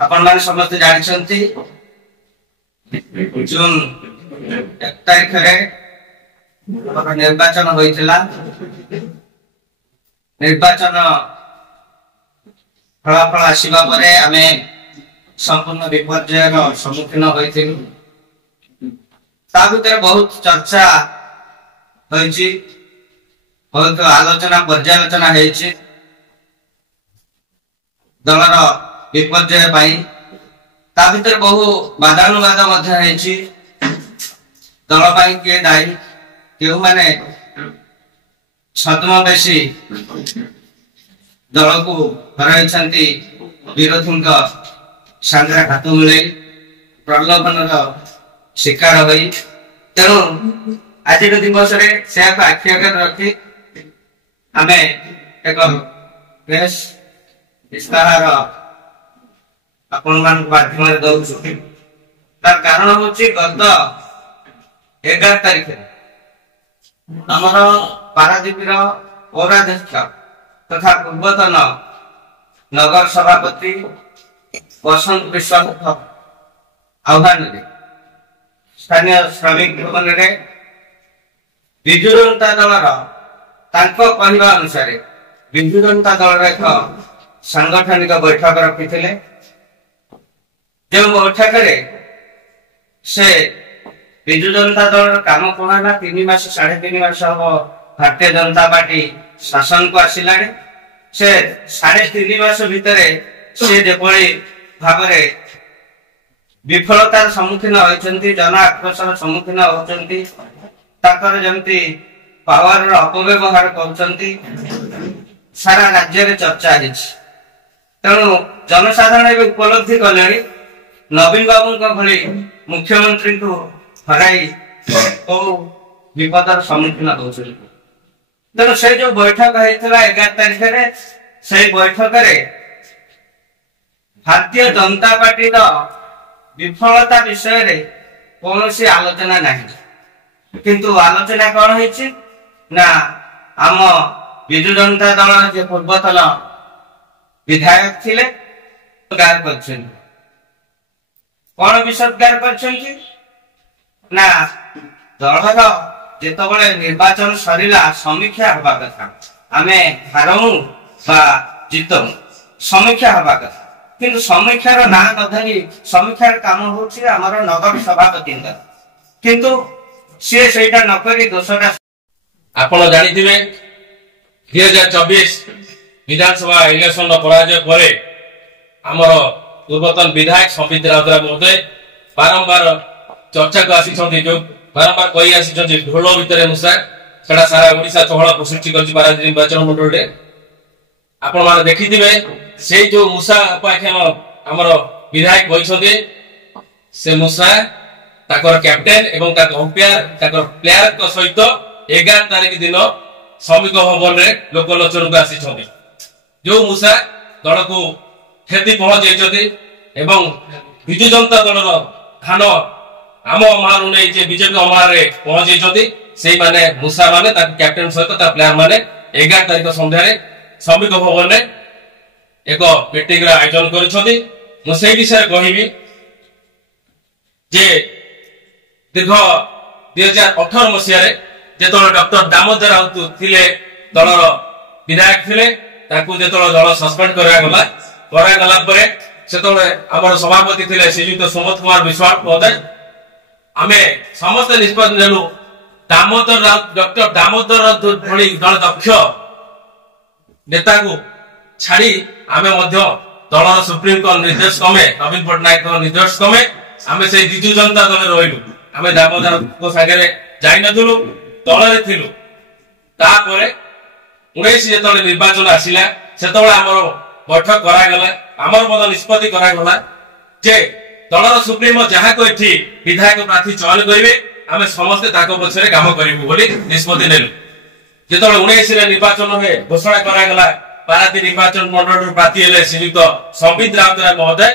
आपण माने समस्त जानछंती जून 1 तारिख रे निर्वाचन होइतिला। निर्वाचन फलाफल आसीबा परे आमे संपूर्ण विपर्ययर सम्मुखीन होइतिलु। ता भितर बहुत चर्चा होइछि, बहुत आलोचना पर्यालोचना हेछि दलर विपर्यय पाई। ता भितर बहु बादानुवाद मध्य हेछि। दल पाई के दायी केउ माने छद्मवेशी दल को हराइछंती, विरोधी सांग्रा हाथ मिले प्रलोभन शिकार होई। तेणु आज दिवस से आखि आगे रखी आम एक प्रेस इस्ताहार आपण माध्यम दौचु। तार कारण हूँ गत 11 तारिख आमर पारादीपर पौराध्यक्ष तथा पूर्वतन नगर सभापति बसंत विश्वास आह्वान स्थानीय श्रमिक भवन में विजु जनता दलर कहवा अनुसार विजु जनता दलर एक सांगठनिक बैठक रखी। जो बैठक से विजु जनता दल काम कौन है 3 मास 3.5 मास हम भारतीय जनता पार्टी शासन को आसला। से 3.5 मास भितर से जेपरी भाव विफलतार सम्मुखीन होती, जन आक्रोशर सम्मुखीन होती, जमी पावर अपव्यवहार कर सारा राज्य में चर्चा है। तेणु जनसाधारण उपलब्धि कले नवीन बाबू भली मुख्यमंत्री को हराई विपदर सम्मुखीन हो। तेणु से जो बैठक होता 11 तारिख से बैठक भारतीय जनता पार्टी विफलता विषय कौन सी आलोचना नहीं, किंतु आलोचना कौन है ना आम विजु जनता दल जो पूर्वतन विधायक थिले गार कर कौन विसर्गार कर ना दलर जिते निर्वाचन सरिला समीक्षा हवा कथा आम हारमु बा जितमु समीक्षा हवा कथा, किंतु समीक्षार ना नधरी समीक्षार काम होछि हमर नगर सभापति किंतु से सेटा नकरी दोषटा आपण जानिथिबे 2024 विधानसभा इलेक्शन पराजय परे हमर पूर्वतन विधायक संबित राउतराय महोदय बारंबार चर्चा को आसी जो बारंबार कही आसी ढोल भितर मूषा सेटा सारा ओडिशा चहल सृष्टि कर पारादीप निर्वाचन मंडल रे आपण माने देखिथिबे से जो मूषा पाखे हमर विधायक होइछथि से मूषा ताकर कैप्टेन एवं ताकर अंपायर ताकर प्लेयर को सहित 11 तारिख दिन श्रमिक भवन रे लोकलोचन को आसी छथि। जो मूषा दल को क्षति पहुंचाई एवं विजु जनता दलर धान आम अमार नहीं बीजेपी अमार रे पहुंचाई से माने मूषा माने कैप्टेन सहित प्लेयर माने 11 तारिख संध्यारे श्रमिक भवन रे एक मीटिंग रा आयोजन करिसथि। मु से विषय कहिबी जे दीर्घ 2018 मसीह रे जेतो डॉक्टर दामोदर राउत थिले दलर विधायक थिले ताकू जेतो दल सस्पेंड करा गला परे सेतो हमर सभापति थिले श्रीयुक्त सुमत कुमार विश्वास महोदय आमे समस्त निष्पत्ति नेलु दामोदर राउत डॉक्टर दामोदर राउत भली दल दक्ष नेता को छाड़ी आमे मध्य दलर सुप्रीम कोर्ट निर्देश क्रमे नवीन पटनायक निर्देश क्रमे आमे से विजु जनता दल रहिलु। आमे दामोदर को सागरे जाई नथुलु दल रे थिलु। तापरे 19 जेतले निर्वाचन आसिला सेतबे हमर बैठक करा गला, हमर मद निष्पत्ति करा गला जे दलर सुप्रीम जहा को एठी विधायक प्रार्थी चयन करिवे आमे समस्त ताको पछरे काम करिवु बोली निष्पत्ति नेलु। जेतले 19 रे निर्वाचन में घोषणा करा गला पारादीप निर्वाचन मंडल प्रार्थी हेले श्रीयुक्त संबित राउतराय महोदय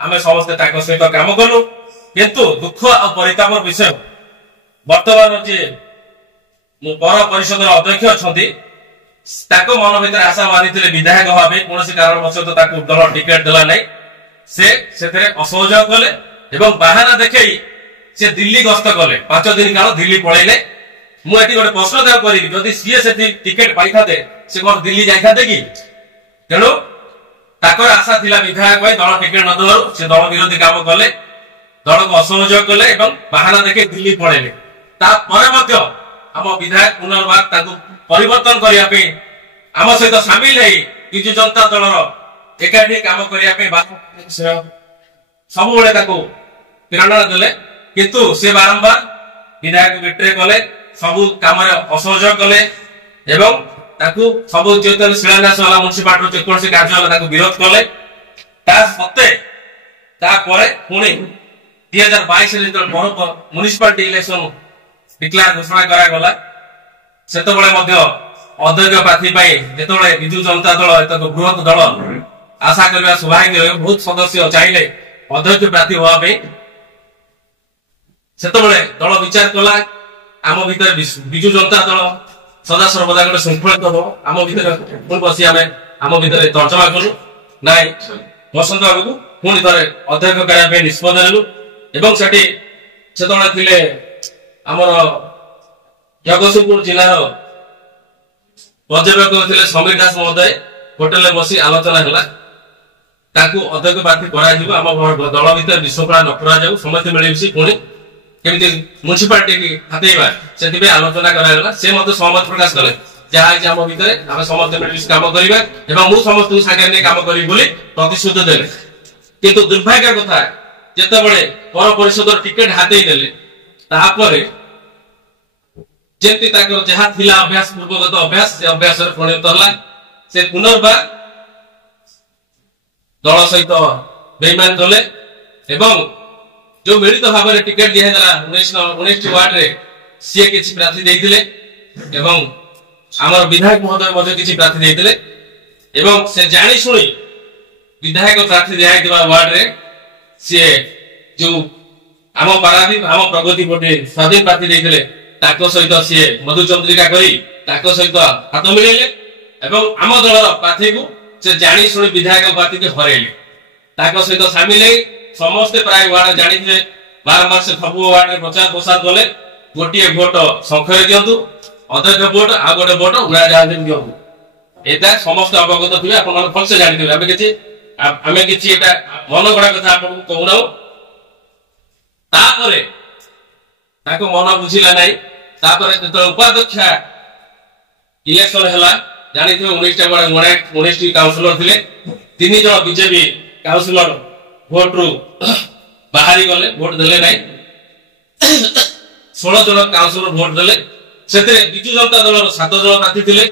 आमे समस्त ताको सहित काम कलु। किंतु दुख और परितापर विषय वर्तमान जे पौर परिषद अध्यक्ष अच्छा ତାଙ୍କ ମନ ଭିତରେ ଆଶା ମାନିଥିଲେ ବିଧାୟକ ହେବା ପାଇଁ, କୌଣସି କାରଣବଶତଃ ତାକୁ ଦଳ ଟିକେଟ ଦେଲା ନାହିଁ। ସେ ସେଥିରେ ଅସହଯୋଗ କଲେ ଏବଂ ବାହାନା ଦେଖେଇ ସେ ଦିଲ୍ଲୀ ଗସ୍ତ କଲେ। 5 ଦିନ କାଳ ଦିଲ୍ଲୀ ପଳେଇଲେ। ମୁଁ ଏଠି ଗୋଟେ ପ୍ରଶ୍ନ ତାକୁ କରିବି, ଯଦି ସିଏ ସେଠି ଟିକେଟ ପାଇଥାନ୍ତେ ସେ କଣ ଦିଲ୍ଲୀ ଯାଇଥାନ୍ତେ କି? ତେଣୁ ତାଙ୍କର ଆଶା ଥିଲା ବିଧାୟକ ପାଇଁ ଦଳ ଟିକେଟ ନ ଦେବାରୁ ସେ ଦଳ ବିରୋଧୀ କାମ କଲେ, ଦଳକୁ ଅସହଯୋଗ କଲେ ଏବଂ ବାହାନା ଦେଖେଇ ଦିଲ୍ଲୀ ପଳେଇଲେ। ତାପରେ ମଧ୍ୟ ଆମ ବିଧାୟକ ପୁନର୍ବାର ତାଙ୍କୁ ପରିବର୍ତ୍ତନ କରିବା ପାଇଁ ଆମ ସହିତ ସାମିଲ ହେଇ ବିଜୁ ଜନତା ଦଳର ଏକାଠି କାମ କରିବା ପାଇଁ ସବୁବେଳେ ତାକୁ ପ୍ରେରଣା ଦେଲେ। କିନ୍ତୁ ସେ ବାରମ୍ବାର ବିଧାୟକ ବିଟ୍ରେ କଲେ, ସବୁ କାମରେ ଅସହଯୋଗ କଲେ ଏବଂ ତାକୁ ସବୁ ଯେତେବେଳେ ଶିଳାନ୍ୟାସ ହେଲା ମ୍ୟୁନିସିପାଲିଟିର ଯେକୌଣସି କାର୍ଯ୍ୟ ହେଲା ତାକୁ ବିରୋଧ କଲେ। ତା ସତ୍ତ୍ୱେ ତାପରେ ପୁଣି 2022 ଯେତେବେଳେ ମ୍ୟୁନିସିପାଲିଟି ଇଲେକ୍ସନ ଡିକ୍ଲାର ଘୋଷଣା କରାଗଲା, ସେତେବେଳେ ମଧ୍ୟ ଅଧ୍ୟକ୍ଷ ପ୍ରାର୍ଥୀ ପାଇଁ ଯେତେବେଳେ ବିଜୁ ଜନତା ଦଳ ଏକ ବୃହତ ଦଳ ଆଶା କରିବା ସ୍ୱାଭାବିକ, ବହୁତ ସଦସ୍ୟ ଚାହିଁଲେ ଅଧ୍ୟକ୍ଷ ପ୍ରାର୍ଥୀ ହେବା ପାଇଁ, ସେତେବେଳେ ଦଳ ବିଚାର କଲା ଆମ ଭିତରେ ବିଜୁ ଜନତା ଦଳ ସଦାସର୍ବଦା ଗୋଟେ ଶୃଙ୍ଖଳିତ ହବ, ଆମ ଭିତରେ ପୁଣି ବସି ଆମେ ଆମ ଭିତରେ ତର୍ଜମା କଲୁ, ନାଇଁ ବସନ୍ତ ବାବୁକୁ ପୁଣି ଥରେ ଅଧ୍ୟକ୍ଷ କରିବା ପାଇଁ ନିଷ୍ପତ୍ତି ନେଲୁ। ଏବଂ ସେଠି ସେତେବେଳେ ଥିଲେ ଆମର ଜଗତସିଂହପୁର ଜିଲ୍ଲାର ପର୍ଯ୍ୟବେକ୍ଷକ ଥିଲେ ସମୀର ଦାସ ମହୋଦୟ। ହୋଟେଲରେ ବସି ଆଲୋଚନା ହେଲା, ତାକୁ ଅଧ୍ୟକ୍ଷ ପ୍ରାର୍ଥୀ କରାଯିବ, ଆମ ଦଳ ଭିତରେ ବିଶୃଙ୍ଖଳା ନ କରାଯାଉ, ସମସ୍ତେ ମିଳିମିଶି ପୁଣି କେମିତି ମ୍ୟୁନିସିପାଲିଟି ହାତେଇବା ସେଥିପାଇଁ ଆଲୋଚନା କରାଗଲା। ସେ ମଧ୍ୟ ସହମତ ପ୍ରକାଶ କଲେ, ଯାହା ହେଇଛି ଆମ ଭିତରେ ଆମେ ସମସ୍ତେ ମିଳିମିଶି କାମ କରିବା ଏବଂ ମୁଁ ସମସ୍ତଙ୍କୁ ସାଙ୍ଗରେ ନେଇ କାମ କରିବି ବୋଲି ପ୍ରତିଶ୍ରୁତି ଦେଲେ। କିନ୍ତୁ ଦୁର୍ଭାଗ୍ୟ କଥା, ଯେତେବେଳେ ପୌର ପରିଷଦର ଟିକେଟ ହାତେଇ ଦେଲେ, ତାପରେ ଯେମିତି ତାଙ୍କର ଯାହା ଥିଲା ଅଭ୍ୟାସ, ପୂର୍ବଗତ ଅଭ୍ୟାସ, ସେ ଅଭ୍ୟାସରେ ପରିଣତ ହେଲା। ସେ ପୁନର୍ବାର ଦଳ ସହିତ ବେଇମାନ କଲେ ଏବଂ ଯୋଉ ମିଳିତ ଭାବରେ ଟିକେଟ ଦିଆଯାଇଥିଲା 19ଟି ୱାର୍ଡରେ ସିଏ କିଛି ପ୍ରାର୍ଥୀ ଦେଇଥିଲେ ଏବଂ ଆମର ବିଧାୟକ ମହୋଦୟ ମଧ୍ୟ କିଛି ପ୍ରାର୍ଥୀ ଦେଇଥିଲେ ଏବଂ ସେ ଜାଣି ଶୁଣି ବିଧାୟକ ପ୍ରାର୍ଥୀ ଦିଆଯାଇଥିବା ୱାର୍ଡରେ ସିଏ ଯୋଉ ଆମ ପାରାଦୀପ ଆମ ପ୍ରଗତି ପଟେ ସ୍ୱାଧୀନ ପ୍ରାର୍ଥୀ ଦେଇଥିଲେ ତାଙ୍କ ସହିତ ସିଏ ମଧୁଚନ୍ଦ୍ରିକା କରି ତାଙ୍କ ସହିତ ହାତ ମିଳେଇଲେ ଏବଂ ଆମ ଦଳର ପ୍ରାର୍ଥୀକୁ ସେ ଜାଣି ଶୁଣି ବିଧାୟକ ପ୍ରାର୍ଥୀକୁ ହରେଇଲେ। ତାଙ୍କ ସହିତ ସାମିଲ ହେଇ ସମସ୍ତେ ପ୍ରାୟ ୱାର୍ଡ ଜାଣିଥିଲେ, ବାରମ୍ବାର ସେ ସବୁ ୱାର୍ଡରେ ପ୍ରଚାର ପ୍ରସାର କଲେ, ଗୋଟିଏ ଭୋଟ ଶଙ୍ଖରେ ଦିଅନ୍ତୁ, ଅଧ୍ୟକ୍ଷ ଭୋଟ ଆଉ ଗୋଟେ ଭୋଟ ଉଡ଼ାଜାହାଜରେ ଦିଅନ୍ତୁ। ଏଇଟା ସମସ୍ତେ ଅବଗତ ଥିବେ, ଆପଣମାନେ ଭଲସେ ଜାଣିଥିବେ। ଆମେ କିଛି ଏଟା ମନ ଗড়ା କଥା ଆପଣଙ୍କୁ କହୁନାହୁଁ। ତାପରେ ତାଙ୍କ ମନ ବୁଝିଲା ନାହିଁ। ତାପରେ ଯେତେବେଳେ ଉପାଧ୍ୟକ୍ଷା ଇଲେକ୍ସନ ହେଲା, ଜାଣିଥିବେ 19ଟି କାଉନ୍ସିଲର ଥିଲେ, 3 ଜଣ ବିଜେପି କାଉନ୍ସିଲର ଭୋଟରୁ ବାହାରି ଗଲେ, ଭୋଟ ଦେଲେ ନାହିଁ। 16 ଜଣ କାଉନ୍ସିଲର ଭୋଟ ଦେଲେ, ସେଥିରେ ବିଜୁ ଜନତା ଦଳର 7 ଜଣ ପ୍ରାର୍ଥୀ ଥିଲେ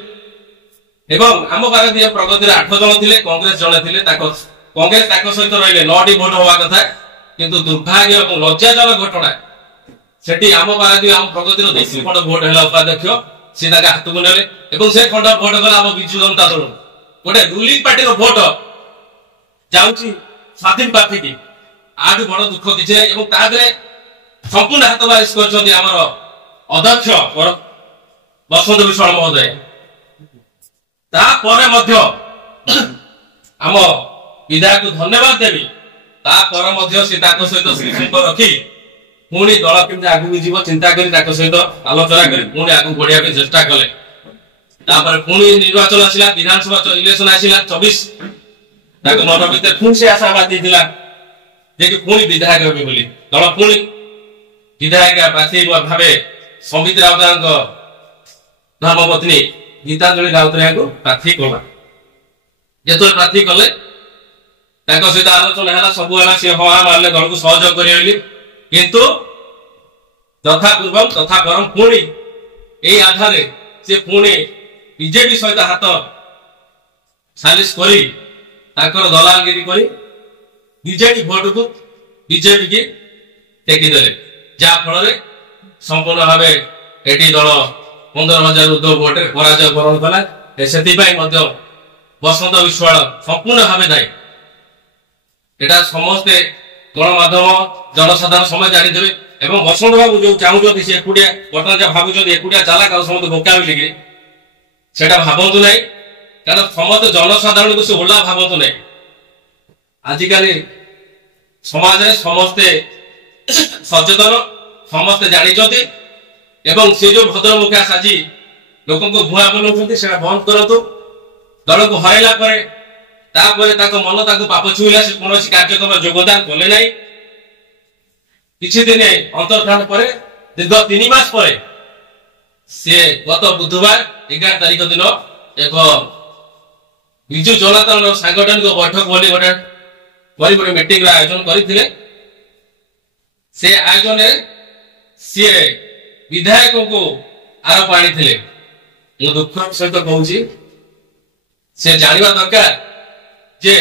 ଏବଂ ଆମ ପାରାଦୀପ ପ୍ରଗତିର 8 ଜଣ ଥିଲେ, କଂଗ୍ରେସ ଜଣେ ଥିଲେ। କଂଗ୍ରେସ ତାଙ୍କ ସହିତ ରହିଲେ 9ଟି ଭୋଟ ହବା କଥା, କିନ୍ତୁ ଦୁର୍ଭାଗ୍ୟ ଏବଂ ଲଜ୍ଜାଜନକ ଘଟଣା, ସେଠି ଆମ ପାରାଦୀପ ଆମ ପ୍ରଗତିର 2 ଖଣ୍ଡ ଭୋଟ ହେଲା ଉପାଧ୍ୟକ୍ଷ, ସେ ତାଙ୍କ ହାତକୁ ନେଲେ ଏବଂ ସେ ଖଣ୍ଡ ଭୋଟ ଗଲା ଆମ ବିଜୁ ଜନତା ଦଳ। ଗୋଟେ ରୁଲିଂ ପାର୍ଟିର ଭୋଟ ଯାଉଛି ସ୍ୱାଧୀନ ପ୍ରାର୍ଥୀ କି, ଆଠୁ ବଡ ଦୁଃଖ କିଛି ନାହିଁ। ଏବଂ ତା ଦେହରେ ସମ୍ପୂର୍ଣ୍ଣ ହାତ ବାରିଶ କରିଛନ୍ତି ଆମର ଅଧ୍ୟକ୍ଷ ବସନ୍ତ ବିଶ୍ୱାଳ ମହୋଦୟ। ତାପରେ ମଧ୍ୟ ଆମ ବିଧାୟକକୁ ଧନ୍ୟବାଦ ଦେବି, ତାପରେ ମଧ୍ୟ ସେ ତାଙ୍କ ସହିତ ସମ୍ପର୍କ ରଖି ପୁଣି ଦଳ କେମିତି ଆଗକୁ ଯିବ ଚିନ୍ତା କରି ତାଙ୍କ ସହିତ ଆଲୋଚନା କରି ପୁଣି ଆଗକୁ ବଢିବା ପାଇଁ ଚେଷ୍ଟା କଲେ। ତାପରେ ପୁଣି ନିର୍ବାଚନ ଆସିଲା, ବିଧାନସଭା ଇଲେକ୍ସନ ଆସିଲା 24, ତାଙ୍କ ମନ ଭିତରେ ପୁଣି ସେ ଆଶାବାଦ ଦେଇଥିଲା ଯେ କି ପୁଣି ବିଧାୟକ ହେବେ ବୋଲି। ଦଳ ପୁଣି ବିଧାୟକ ପ୍ରାର୍ଥୀ ଭାବେ ସମ୍ବିତ ରାଉତରାୟଙ୍କ ଧର୍ମପତ୍ନୀ ଗୀତାଞ୍ଜଳି ରାଉତରାୟଙ୍କୁ ପ୍ରାର୍ଥୀ କଲା। ଯେତେବେଳେ ପ୍ରାର୍ଥୀ କଲେ ତାଙ୍କ ସହିତ ଆଲୋଚନା ହେଲା, ସବୁ ହେଲା, ସେ ହଁ ମାରିଲେ ଦଳକୁ ସହଯୋଗ କରିବେ ବୋଲି। କିନ୍ତୁ ତଥା ପୂର୍ବଂ ତଥା ପରଂ, ପୁଣି ଏଇ ଆଧାରରେ ସେ ପୁଣି ବିଜେପି ସହିତ ହାତ ସାଲିସ କରି ତାଙ୍କର ଦଲାଲଗିରି କରି ବିଜେଡି ଭୋଟକୁ ବିଜେପି କି ଟେକିଦେଲେ, ଯାହା ଫଳରେ ସମ୍ପୂର୍ଣ୍ଣ ଭାବେ ଏଠି ଦଳ 15,000 ଉର୍ଦ୍ଧ୍ୱ ଭୋଟରେ ପରାଜୟ ବରଣ କଲା। ସେଥିପାଇଁ ମଧ୍ୟ ବସନ୍ତ ବିଶ୍ୱାଳ ସମ୍ପୂର୍ଣ୍ଣ ଭାବେ ଦାୟୀ। ଏଟା ସମସ୍ତେ ଗଣମାଧ୍ୟମ ଜନସାଧାରଣ ସମୟ ଜାଣିଦେବେ ଏବଂ ବସନ୍ତ ବାବୁ ଯୋଉ ଚାହୁଁଛନ୍ତି ସେ ଏକୁଟିଆ ବର୍ତ୍ତମାନ ଯାହା ଭାବୁଛନ୍ତି ଏକୁଟିଆ ଚାଲାକ ଆଉ ସମସ୍ତେ ବୋକା ବୋଲି সেটা ভাবন্তু নাই, কারণ সমস্ত জনসাধারণକୁ ସେ ଓଲା ଭାବନ୍ତୁ ନାହିଁ। ଆଜିକାଲି ସମାଜରେ ସମସ୍ତେ ସଚେତନ, ସମସ୍ତେ ଜାଣିଛନ୍ତି ଏବଂ ସେ ଯୋଉ ଭଦ୍ରମୁଖା ସାଜି ଲୋକଙ୍କୁ ଭୁଆ ବନଉଛନ୍ତି ସେଟା ବନ୍ଦ କରନ୍ତୁ। ଦଳକୁ ହରାଇଲା ପରେ ତାପରେ ତାଙ୍କ ମନ ତାକୁ ପାପ ଛୁଇଁଲା, ସେ କୌଣସି କାର୍ଯ୍ୟକ୍ରମ ଯୋଗଦାନ କଲେ ନାହିଁ। କିଛି ଦିନ ଅନ୍ତର୍ଧାନ ପରେ ଦୀର୍ଘ 3 ମାସ ପରେ ସେ ଗତ ବୁଧବାର 11 ତାରିଖ ଦିନ ଏକ ବିଜୁ ଜନତା ଦଳ ସାଂଗଠନିକ ବୈଠକ ବୋଲି ଗୋଟେ ମିଟିଂର ଆୟୋଜନ କରିଥିଲେ। ସେ ଆୟୋଜନରେ ସିଏ ବିଧାୟକଙ୍କୁ ଆରୋପ ଆଣିଥିଲେ। ମୁଁ ଦୁଃଖ ସହିତ କହୁଛି, ସେ ଜାଣିବା ଦରକାର ଯେ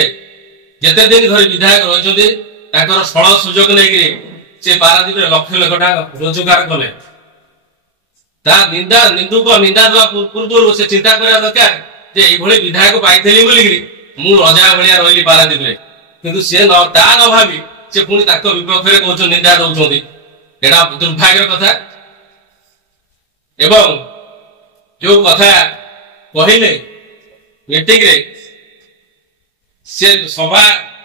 ଯେତେ ଦିନ ଧରି ବିଧାୟକ ରହିଛନ୍ତି ତାଙ୍କର ସ୍ଥଳ ସୁଯୋଗ ନେଇକି ସେ ପାରାଦୀପରେ ଲକ୍ଷ ଲକ୍ଷ ଟଙ୍କା ରୋଜଗାର କଲେ। ତା ନିନ୍ଦୁକ ନିନ୍ଦା ଦେବା ପୂର୍ବରୁ ସେ ଚିନ୍ତା କରିବା ଦରକାର ଯେ ଏଇଭଳି ବିଧାୟକ ପାଇଥିଲି ବୋଲିକିରି ମୁଁ ରଜା ଭଳିଆ ରହିଲି ପାରାଦୀପରେ। କିନ୍ତୁ ସେ ତା ନ ଭାବି ସେ ପୁଣି ତାଙ୍କ ବିପକ୍ଷରେ କହୁଛନ୍ତି, ନିନ୍ଦା ଦଉଛନ୍ତି। ଏଇଟା ଦୁର୍ଭାଗ୍ୟର କଥା। ଏବଂ ଯୋଉ କଥା କହିଲେ ମିଟିଂରେ, ସେ ସଭା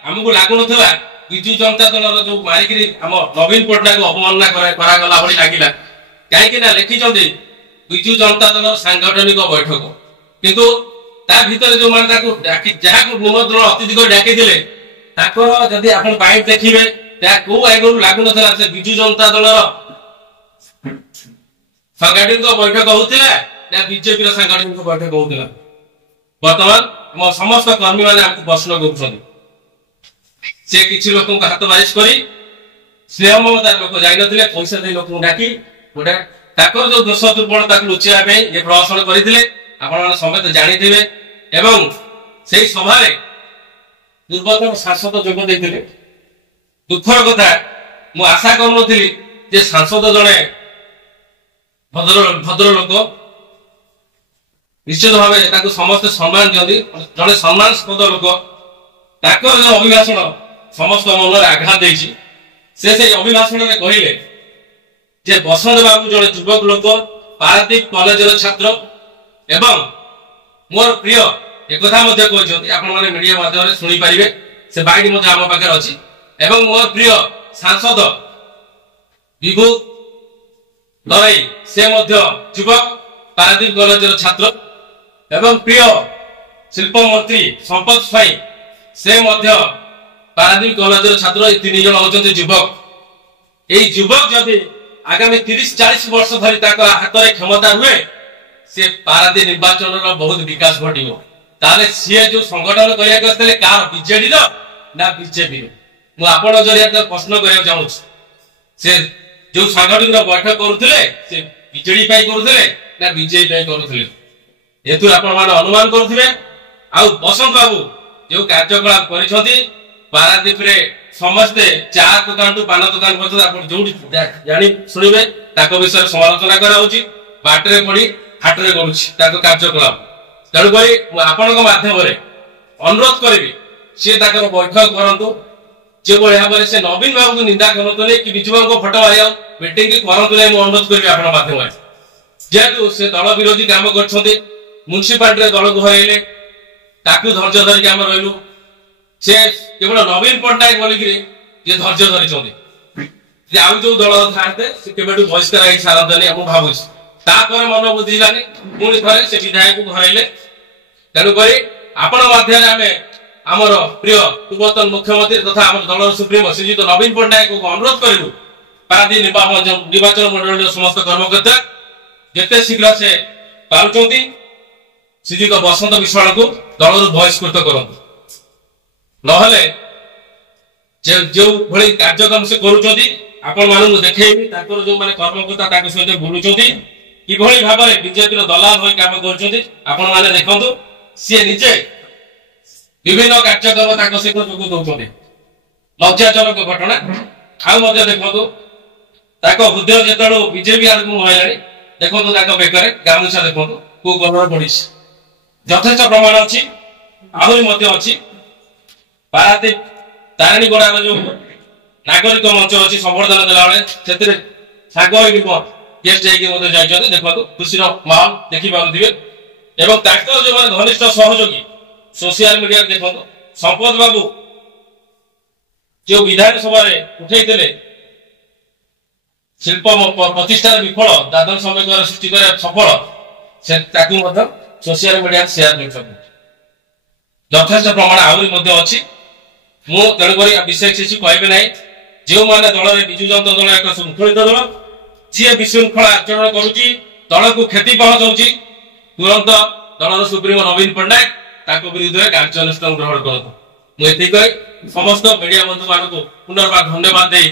ଆମକୁ ଲାଗୁନଥିଲା ବିଜୁ ଜନତା ଦଳର ଯୋଉ ମାରିକିରି ଆମ ନବୀନ ପଟ୍ଟନାୟକ ଅବମାନନା କରାଗଲା ଭଳି ଲାଗିଲା। କାହିଁକି ନା ଲେଖିଛନ୍ତି ବିଜୁ ଜନତା ଦଳ ସାଂଗଠନିକ ବୈଠକ, କିନ୍ତୁ ତା ଭିତରେ ଯୋଉମାନେ ତାକୁ ଯାହାକୁ ନିମନ୍ତ୍ରଣ ଅତିଥି କରି ଡାକିଥିଲେ ତାଙ୍କର ଯଦି ଆପଣ ବାଇଟ୍ ଦେଖିବେ ତାହା କୋଉ ଆଗରୁ ଲାଗୁନଥିଲା ସେ ବିଜୁ ଜନତା ଦଳର ସାଂଗଠନିକ ବୈଠକ ହଉଥିଲା ନା ବିଜେପିର ସାଂଗଠନିକ ବୈଠକ ହଉଥିଲା। ବର୍ତ୍ତମାନ ଆମ ସମସ୍ତ କର୍ମୀ ମାନେ ଆମକୁ ପ୍ରଶ୍ନ କରୁଛନ୍ତି। ସେ କିଛି ଲୋକଙ୍କୁ ହାତ ବାରିଶ କରି ସ୍ନେହ ମମତାର ଲୋକ ଯାଇନଥିଲେ, ପଇସା ଦେଇ ଲୋକଙ୍କୁ ଡାକି ଗୋଟେ ତାଙ୍କର ଯୋଉ ଦୋଷ ଦୁର୍ବଳତାକୁ ଲୁଚେଇବା ପାଇଁ ଏ ପ୍ରହସନ କରିଥିଲେ ଆପଣମାନେ ସମସ୍ତେ ଜାଣିଥିବେ। ଏବଂ ସେଇ ସଭାରେ ପୂର୍ବତନ ସାଂସଦ ଯୋଗ ଦେଇଥିଲେ। ଦୁଃଖର କଥା, ମୁଁ ଆଶା କରୁନଥିଲି ଯେ ସାଂସଦ ଜଣେ ଭଦ୍ର ଲୋକ, ନିଶ୍ଚିତ ଭାବେ ତାଙ୍କୁ ସମସ୍ତେ ସମ୍ମାନ ଦିଅନ୍ତି, ଜଣେ ସମ୍ମାନସ୍ପଦ ଲୋକ। ତାଙ୍କର ଯୋଉ ଅଭିଭାଷଣ ସମସ୍ତ ମନରେ ଆଘାତ ଦେଇଛି। ସେ ସେଇ ଅଭିଭାଷଣରେ କହିଲେ ଯେ ବସନ୍ତ ବାବୁ ଜଣେ ଯୁବକ ଲୋକ, ପାରାଦୀପ କଲେଜର ଛାତ୍ର ଏବଂ ମୋର ପ୍ରିୟ ଏକଥା ମଧ୍ୟ କହିଛନ୍ତି, ଆପଣମାନେ ମିଡିଆ ମାଧ୍ୟମରେ ଶୁଣିପାରିବେ, ସେ ବାଇଟ୍ ମଧ୍ୟ ଆମ ପାଖରେ ଅଛି। ଏବଂ ମୋର ପ୍ରିୟ ସାଂସଦ ବିଭୁ ଲରାଇ ସେ ମଧ୍ୟ ଯୁବକ, ପାରାଦୀପ କଲେଜର ଛାତ୍ର ଏବଂ ପ୍ରିୟ ଶିଳ୍ପମନ୍ତ୍ରୀ ସମ୍ପଦ ସ୍ୱାଇଁ ସେ ମଧ୍ୟ ପାରାଦୀପ କଲେଜର ଛାତ୍ର। এই 3 ଜଣ ହଉଛନ୍ତି ଯୁବକ। এই ଯୁବକ ଯଦି ଆଗାମୀ 30-40 ବର୍ଷ ଧରି ତାଙ୍କ ହାତରେ କ୍ଷମତା ରୁହେ, ସେ ପାରାଦୀପ ନିର୍ବାଚନର ବହୁତ ବିକାଶ ଘଟିବ। ତାହେଲେ ସିଏ ଯୋଉ ସଂଗଠନ କରିବାକୁ ଆସିଥିଲେ କାହାର, ବିଜେଡିର ନା ବିଜେପିର? ମୁଁ ଆପଣ ଜରିଆରେ ପ୍ରଶ୍ନ କରିବାକୁ ଚାହୁଁଛି, ସେ ଯୋଉ ସାଂଗଠନିକ ବୈଠକ କରୁଥିଲେ ସେ ବିଜେଡି ପାଇଁ କରୁଥିଲେ ନା ବିଜେପି ପାଇଁ କରୁଥିଲେ? ଏଥିରୁ ଆପଣମାନେ ଅନୁମାନ କରୁଥିବେ। ଆଉ ବସନ୍ତ ବାବୁ ଯୋଉ କାର୍ଯ୍ୟକଳାପ କରିଛନ୍ତି ପାରାଦୀପରେ, ସମସ୍ତେ ଚା ଦୋକାନଠୁ ପାନ ଦୋକାନ ପର୍ଯ୍ୟନ୍ତ ଆପଣ ଯୋଉଠି ଜାଣି ଶୁଣିବେ ତାଙ୍କ ବିଷୟରେ ସମାଲୋଚନା କରାହଉଛି। ବାଟରେ ପଡି ହାଟରେ କରୁଛି ତାଙ୍କ କାର୍ଯ୍ୟକଳାପ। ତେଣୁକରି ମୁଁ ଆପଣଙ୍କ ମାଧ୍ୟମରେ ଅନୁରୋଧ କରିବି ସିଏ ତାଙ୍କର ବୈଠକ କରନ୍ତୁ। ଯେଭଳି ଭାବରେ ସେ ନବୀନ ବାବୁଙ୍କୁ ନିନ୍ଦା କରନ୍ତୁ ନାହିଁ କି ବିଜୁ ବାବୁଙ୍କ ଫଟୋ ମାରିବା ମିଟିଂ କରନ୍ତୁ ନାହିଁ, ମୁଁ ଅନୁରୋଧ କରିବି ଆପଣଙ୍କ ମାଧ୍ୟମରେ। ଯେହେତୁ ସେ ଦଳ ବିରୋଧୀ କାମ କରିଛନ୍ତି, ମ୍ୟୁନିସିପାଲିଟିରେ ଦଳକୁ ହରାଇଲେ, ତାକୁ ଧୈର୍ଯ୍ୟ ଧରିକି ଆମେ ରହିଲୁ। ସେ କେବଳ ନବୀନ ପଟ୍ଟନାୟକ ବୋଲିକିରି ଯେ ଧୈର୍ଯ୍ୟ ଧରିଛନ୍ତି, ଯେ ଆଉ ଯୋଉ ଦଳ ଥାନ୍ତେ ସେ କେବେଠୁ ବହିଷ୍କାର ହେଇ ସାରନ୍ତାନି ମୁଁ ଭାବୁଛି। ତାପରେ ମନ ବୁଝିଲାନି, ପୁଣି ଥରେ ସେ ବିଧାୟକକୁ ହରାଇଲେ। ତେଣୁକରି ଆପଣ ମାଧ୍ୟମରେ ଆମେ ଆମର ପ୍ରିୟ ପୂର୍ବତନ ମୁଖ୍ୟମନ୍ତ୍ରୀ ତଥା ଆମର ଦଳର ସୁପ୍ରିମୋ ଶ୍ରୀଯୁକ୍ତ ନବୀନ ପଟ୍ଟନାୟକଙ୍କୁ ଅନୁରୋଧ କରିବୁ, ପାରାଦୀପ ନିର୍ବାଚନ ମଣ୍ଡଳୀର ସମସ୍ତ କର୍ମକର୍ତ୍ତା ଯେତେ ଶୀଘ୍ର ସେ ପାରୁଛନ୍ତି ଶ୍ରୀଯୁକ୍ତ ବସନ୍ତ ବିଶ୍ୱାଳଙ୍କୁ ଦଳରୁ ବହିଷ୍କୃତ କରନ୍ତୁ। ନହେଲେ ଯୋଉ ଭଳି କାର୍ଯ୍ୟକ୍ରମ ସେ କରୁଛନ୍ତି ଆପଣମାନଙ୍କୁ ଦେଖେଇବି। ତାଙ୍କର ଯୋଉମାନେ କର୍ମକର୍ତ୍ତା ତାଙ୍କ ସହିତ ବୁଲୁଛନ୍ତି, କିଭଳି ଭାବରେ ବିଜେପିର ଦଲାଲ ହୋଇ କାମ କରୁଛନ୍ତି ଆପଣମାନେ ଦେଖନ୍ତୁ। ସିଏ ନିଜେ ବିଭିନ୍ନ କାର୍ଯ୍ୟକ୍ରମ ତାଙ୍କ ସହିତ ଯୋଗ ଦଉଛନ୍ତି, ଲଜ୍ଜାଜନକ ଘଟଣା। ଆଉ ମଧ୍ୟ ଦେଖନ୍ତୁ ତାଙ୍କ ହୃଦୟ ଯେତେବେଳେ ବିଜେପି ଆଡକୁ ମୁହାଇଲାଣି, ଦେଖନ୍ତୁ ତାଙ୍କ ବେକରେ ଗାମୁଛା ଦେଖନ୍ତୁ କୋଉ ବର୍ଣ୍ଣର ପଡିଛି। ଯଥେଷ୍ଟ ପ୍ରମାଣ ଅଛି, ଆହୁରି ମଧ୍ୟ ଅଛି। ପାରାଦୀପ ତାରିଣୀଗଡାର ଯୋଉ ନାଗରିକ ମଞ୍ଚ ଅଛି ସମ୍ବର୍ଦ୍ଧନା ଦେଲାବେଳେ ସେଥିରେ ସାଙ୍ଗ ହେଇକି ଗେଷ୍ଟ ହେଇକି ମଧ୍ୟ ଯାଇଛନ୍ତି। ଦେଖନ୍ତୁ ଖୁସିର ମାହୋଲ ଦେଖିପାରୁଥିବେ। ଏବଂ ତାଙ୍କର ଯେଉଁମାନେ ଘନିଷ୍ଠ ସହଯୋଗୀ ସୋସିଆଲ ମିଡିଆରେ ଦେଖନ୍ତୁ ସମ୍ପଦ ବାବୁ ଯେଉଁ ବିଧାନସଭାରେ ଉଠେଇଥିଲେ ଶିଳ୍ପ ପ୍ରତିଷ୍ଠାନ ବିଫଳ ଦାଦନ ଶ୍ରମିକର ସୃଷ୍ଟି କରିବା ସଫଳ ସେ ତାକୁ ମଧ୍ୟ ସୋସିଆଲ ମିଡିଆରେ ସେୟାର କରିଛନ୍ତି। ଯଥେଷ୍ଟ ପ୍ରମାଣ ଆହୁରି ମଧ୍ୟ ଅଛି। ମୁଁ ତେଣୁକରି ବିଶେଷ କିଛି କହିବି ନାହିଁ। ଯେଉଁମାନେ ଦଳରେ ବିଜୁ ଜନତା ଦଳ ଏକ ଶୃଙ୍ଖଳିତ ଦଳ, ଯିଏ ବିଶୃଙ୍ଖଳା ଆଚରଣ କରୁଛି, ଦଳକୁ କ୍ଷତି ପହଞ୍ଚାଉଛି, ତୁରନ୍ତ ଦଳର ସୁପ୍ରିମୋ ନବୀନ ପଟ୍ଟନାୟକ ତାଙ୍କ ବିରୁଦ୍ଧରେ କାର୍ଯ୍ୟାନୁଷ୍ଠାନ ଗ୍ରହଣ କରନ୍ତୁ। ମୁଁ ଏତିକି କହି ସମସ୍ତ ମିଡିଆ ବନ୍ଧୁ ମାନଙ୍କୁ ପୁନର୍ବାର ଧନ୍ୟବାଦ ଦେଇ